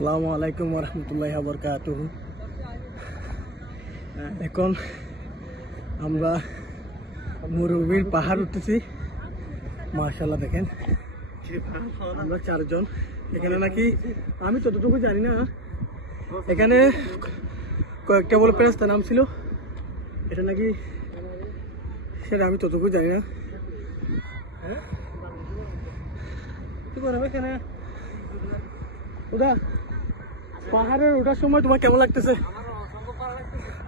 আসসালামু আলাইকুম ওয়া রাহমাতুল্লাহি ওয়া বারাকাতুহু। এখন আমরা মুরুবির পাহাড় উঠতেছি। মাশাআল্লাহ দেখেন আমরা চারজন। এখানে নাকি আমি যতটুকু জানি না, এখানে কয়েকটা বলে প্লেসটার নাম ছিল, এটা নাকি সেটা আমি ততটুকু জানি না। কি করবে এখানে ওটা পাহাড়ের ওঠার সময় তোমার কেমন লাগতেছে?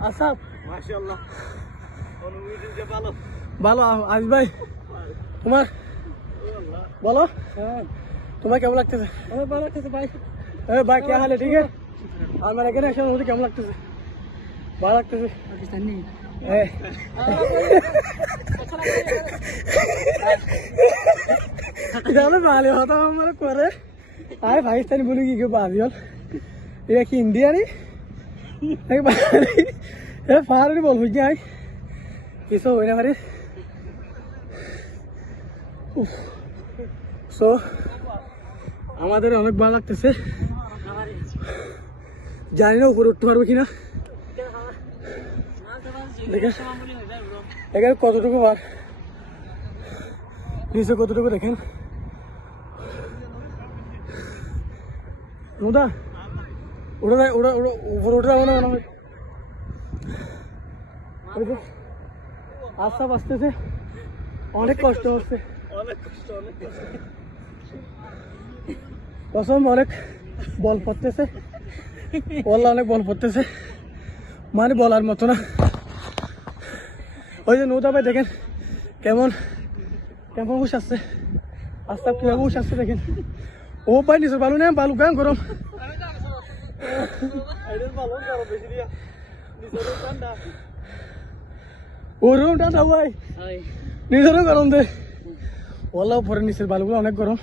আচ্ছা মাশাআল্লাহ ভালো। আজ ভাই তোমার বলো, তোমার কেমন লাগতেছে? ভালো লাগতেছে ভাই। ভাই কে হালে? ঠিক আছে, আমার এখানে আসলে মুझे কেমন লাগতেছে? ভালো লাগতেছে। পাকিস্তানি জানো ভালো হতো আমার করে আরে পাকিস্তানি বলে কি কেউ বাজিল, এটা কি ইন্ডিয়ানি পাহাড়ি বলবো যাই কিছু হয় না পারি। সো আমাদের অনেক ভালো লাগতেছে, জানি না উপরে উঠতে পারবো কিনা। দেখেন এখানে কতটুকু বার, নিচে কতটুকু দেখেন। ওটা ওটা ওটা ওটা উপরে ওঠা মনে হয় আস্তে আসতেছে, অনেক কষ্ট হচ্ছে, কসম অনেক বল পড়তেছে, বললা অনেক বল পড়তেছে, মানে বলার মতো না। ওই যে নৌদা ভাই দেখেন কেমন কেমন উস আসছে, আস্তে কিভাবে উস আসছে দেখেন। ও ভাই নিচের বালু নেই, বালু ব্যায়াম গরম, ওরকম ঠান্ডা ভাই, নিজেরও গরম দে। ওলা পরে নিচের বালুগুলো অনেক গরম,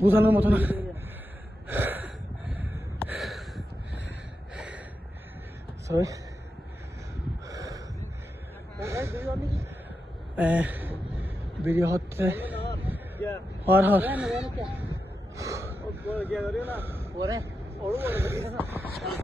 বোঝানোর মতো না। ভিডিও হচ্ছে হর হর